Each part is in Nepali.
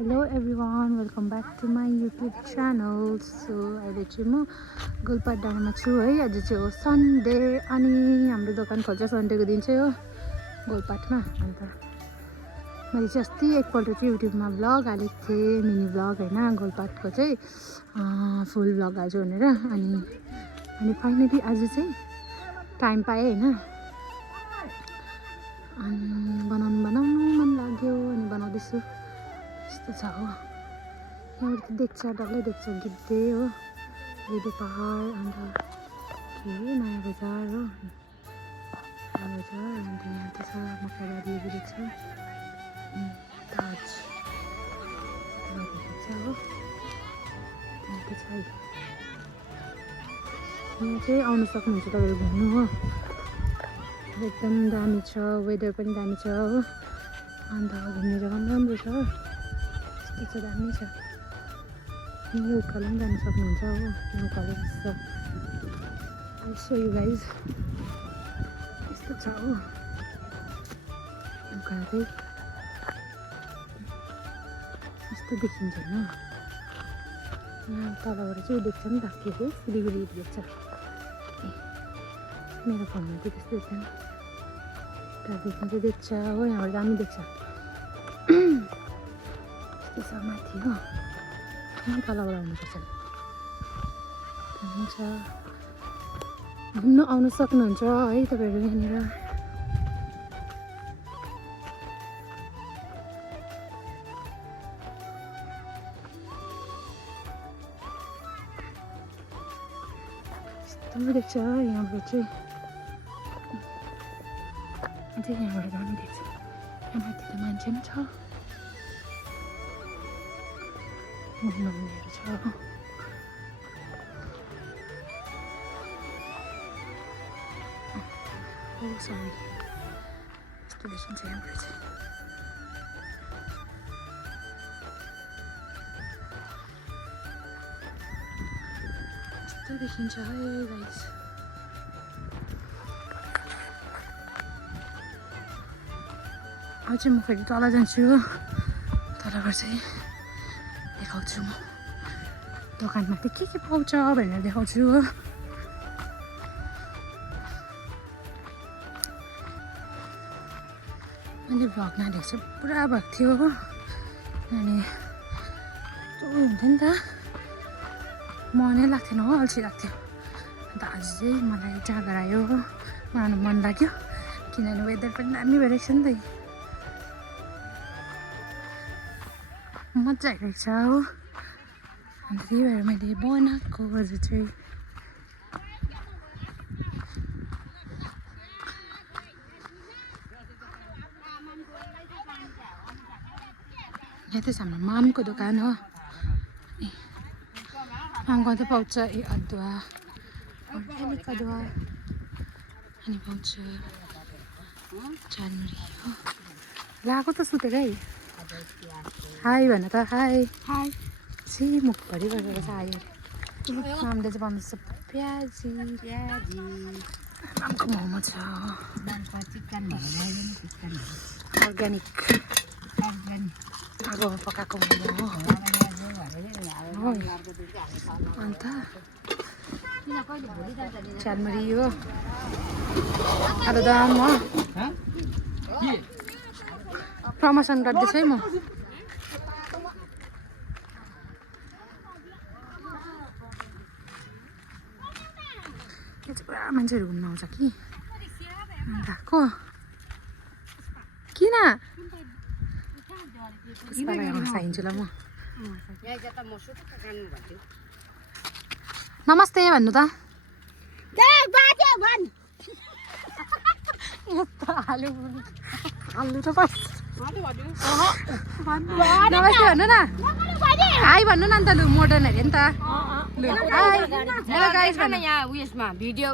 Hello everyone, welcome back to my YouTube channel. So अहिले चाहिँ म गोलपाट डाँडामा छु है। आज चाहिँ हो सन्डे अनि हाम्रो दोकान खोल्छ सन्डेको दिन चाहिँ हो गोलपाटमा। अन्त मैले चाहिँ अस्ति एकपल्ट चाहिँ युट्युबमा भ्लग हालेको थिएँ, मिनी भ्लग होइन, गोलपाटको चाहिँ फुल भ्लग हाल्छु भनेर। अनि फाइनली आज चाहिँ टाइम पाएँ होइन। अनि बनाउनु मन लाग्यो अनि बनाउँदैछु। यस्तो छ हो, यहाँबाट त देख्छ, डल्लै देख्छ गिद्धे हो, गिद्धे पहाड। अन्त के नयाँ बजार हो, नयाँ बजार। अन्त यहाँ त छ मकैबारीहरू देख्छ, ताज देख्छ हो, त्यहाँ त छ। यहाँ चाहिँ आउनु सक्नुहुन्छ तपाईँहरू घुम्नु हो, एकदम दामी छ, वेदर पनि दामी छ हो। अन्त घुम्ने जग्गा पनि राम्रो छ, यस्तो छ, दामी छ। यो उकालो पनि जानु सक्नुहुन्छ हो, यो उकालो छ। आई सो यु गाइज, यस्तो छ हो उकालो चाहिँ, यस्तो देखिन्छ होइन। यहाँ तलबाट चाहिँ देख्छ नि त, के अरे सिलगढी देख्छ। मेरो फोनमा चाहिँ त्यस्तो देख्दैन, त्यहाँ देख्नु चाहिँ देख्छ हो, यहाँबाट दामी देख्छ। यस्तो छ माथि हो, यहाँ तलबाट आउनुपर्छ। हुन्छ, घुम्नु आउनु सक्नुहुन्छ है तपाईँहरू यहाँनिर। यस्तो देख्छ यहाँबाट चाहिँ, यहाँबाट दामी देख्छ। यहाँ माथि त मान्छे पनि छ, घुम्नुहुनेहरू छ। ओ सरी, यस्तो देखिन्छ यहाँबाट चाहिँ। यस्तो देखिन्छ है गाइस। अझै म फेरि तल जान्छु हो, तलबाट चाहिँ देखाउँछु म दोकानमा चाहिँ के पाउँछ भनेर देखाउँछु हो। मैले भ्लग नदेखेको चाहिँ पुरा भएको थियो हो, अनि हुन्थ्यो नि त, मनै लाग्थेन हो, अल्छी लाग्थ्यो। अन्त आज चाहिँ मलाई जाँगर आयो हो, बनाउनु मन लाग्यो, किनभने वेदर पनि दामी भइरहेको छ नि त, मजा आइरहेको छ हो। अन्त त्यही भएर मैले बनाएको आज चाहिँ। यहाँ चाहिँ हाम्रो मामको दोकान हो, मामको त पाउँछ अदुवा, अर्ग्यानिक अदुवा, अनि पाउँछ चानमुरी हो। गएको त सुतेकै, हाई भन त, हाई हाई। सी मुखभरि गरेर चाहिँ आयो अरे। मामले चाहिँ पाउँछ प्याजी, मामको मोमो छ, अर्ग्यानिक आगोमा पकाएको मोमो हो। अन्त चानमुरी हो, आलुदम हो। प्रमोसन गर्दैछु है म। यहाँ चाहिँ पुरा मान्छेहरू घुम्न आउँछ कि, गएको किन चाहिन्छ ल म। नमस्ते भन्नु त, आलु त बस नमस्ते भन्नु न, हाई भन्नु न। अन्त लु मोडर्न अरे नि त, लु हाई हेलो गाइस भन्नु। यहाँ उयसमा भिडियो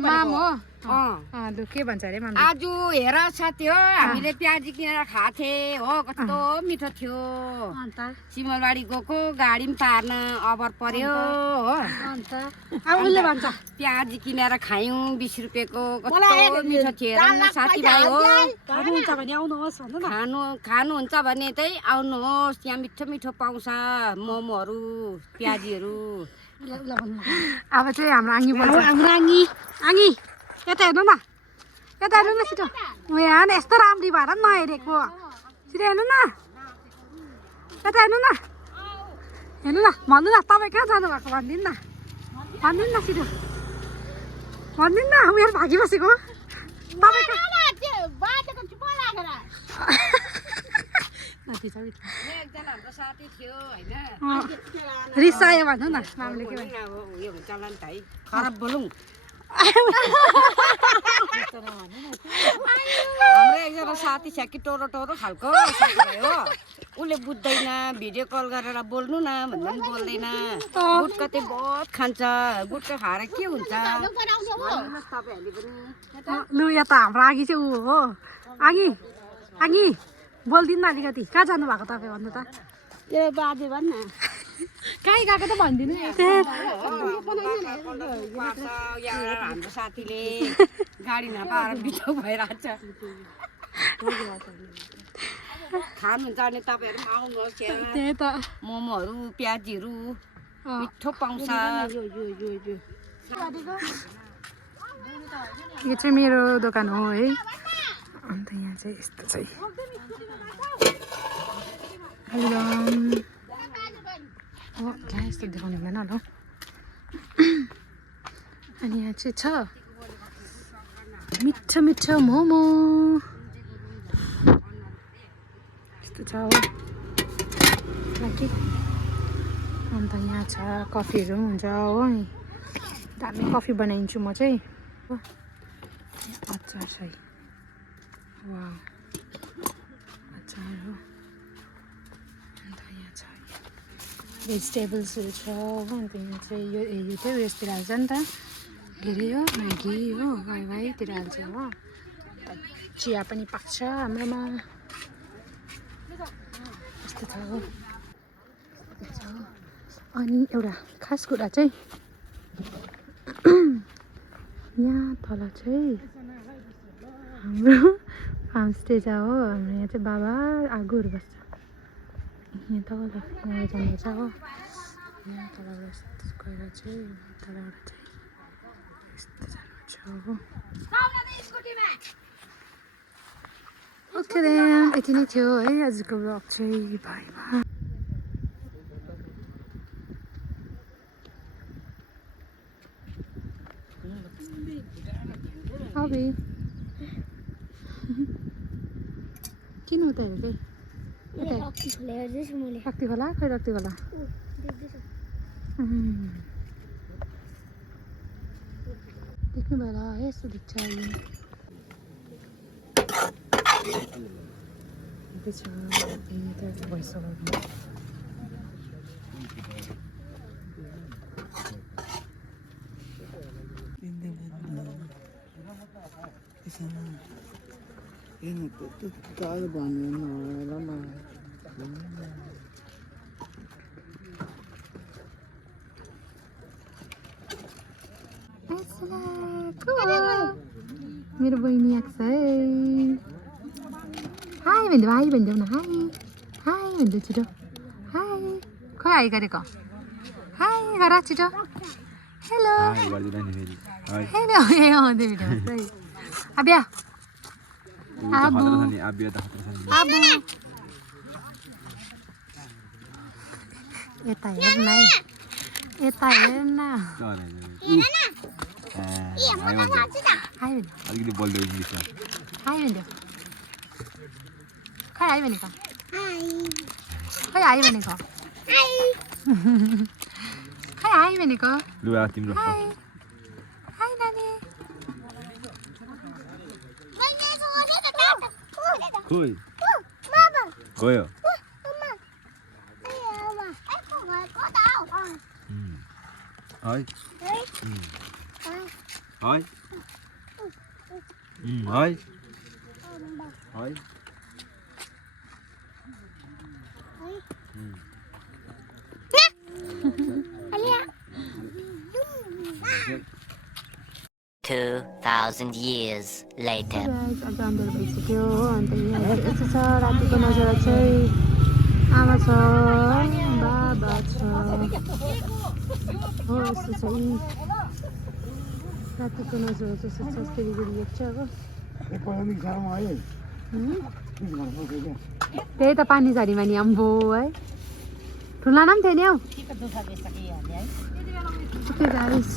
माम हो, लु के भन्छ अरे मामले आज हेर साथी हो हामीले प्याजी किनेर खाथे हो कस्तो मिठो थियो अन्त सिमलबाडी गएको गाडी पनि पार्न अबर पर्यो हो अन्त अब उसले भन्छ प्याजी किनेर खायौँ 20 रुपियाँको कस्तो मिठो थियो हेर न साथीभाइ हो खानुहुन्छ भने आउनुहोस् भन्नु न खानुहुन्छ भने चाहिँ आउनुहोस् यहाँ मिठो मिठो पाउँछ मोमोहरू प्याजीहरू अब चाहिँ हाम्रो आङ्गी बोल्छ हाम्रो आङ्गी यता हेर्नु न यता हेर्नु न छिटो यहाँ यस्तो राम्री भएर नहेरेको छिटो हेर्नु न यता हेर्नु न भन्नु न तपाईँ कहाँ जानुभएको भनिदिनु न छिटो भनिदिनु न उयो भागिबसेको रिसायो भन्नु न मामले के खराब बोलौँ हाम्रो एकजना साथी छ कि टोरो खालको साथीभाइ हो उसले बुझ्दैन भिडियो कल गरेर बोल्नु न भन्दा पनि बोल्दैन गुट्का चाहिँ बहुत खान्छ गुट्का खाएर के हुन्छ लु यहाँ त हाम्रो आगी चाहिँ ऊ हो आगी बोलिदिनु अलिकति कहाँ जानु भएको तपाईँ भन्नु त ए बाजे भन् न कहीँ गएको त भनिदिनु हाम्रो साथीले गाडी नपाएर बिचो भइरहेछ खानुहुन्छ भने तपाईँहरू पनि आउनुहोस् त्यही त मोमोहरू प्याजीहरू मिठो पाउँछ यो चाहिँ मेरो दोकान हो है अन्त यहाँ चाहिँ यस्तो चाहिँ कहाँ यस्तो देखाउनु हुँदैन होला अनि यहाँ चाहिँ छ मिठो मिठो मोमो यस्तो छ हो अन्त यहाँ छ कफीहरू पनि हुन्छ हो दामी कफी बनाइदिन्छु म चाहिँ हो अचार छ वा अचार हो अन्त यहाँ छ भेजिटेबल्सहरू छ हो अन्त यहाँ चाहिँ यो चाहिँ उयसतिर हाल्छ नि त के अरे यो म्यागी हो भाइतिर हाल्छ हो चिया पनि पाक्छ हाम्रोमा यस्तो छ हो अनि एउटा खास कुरा चाहिँ यहाँ तल चाहिँ हाम्रो फार्मस्टे छ हो हाम्रो यहाँ चाहिँ बाबा आगोहरू बस्छ यहाँ तल जाँदैछ हो यहाँ तलबाट गएर चाहिँ तलबाट चाहिँ यस्तो जानुपर्छ हो ओके यति नै थियो है आजको ब्लग चाहिँ भाइमा अबे किन उता हेरेको रक्ती खोला खै रक्ती खोला देख्नु भयो होला यस्तो देख्छ मेरो बहिनी आएको छ है हाई भनिदेऊ हाई भनिदेऊ न हाई हाई भनिदेऊ छिटो हाई खै हाई गरेको हाई गर छिटो हेलो हेलो ए आउँदै भिडियो आब्या आबु आबु यता हेर्न है यता हेर्न अलिकति बोल्दै इङ्ग्लिसमा हाई भनिदेऊ खै हाई भनेको खै हाई भनेको खै हाई भनेको लु आ तिम्रो हाई हाई नानी खोइ गयो हाय हाय है है Mm. 2,000 years later. गाइस आज अन्धार भइसक्यो अन्त यहाँ यस्तो छ रातिको नजारा चाहिँ आमा छ बाबा छ हो यस्तो छ यी रातिको नजारा चाहिँ यस्तो छ फेरि हेर्छ अब त्यही त पानी झरीमा नि अम्बो है ठुला नाम थियो नि हौ ओके गाइस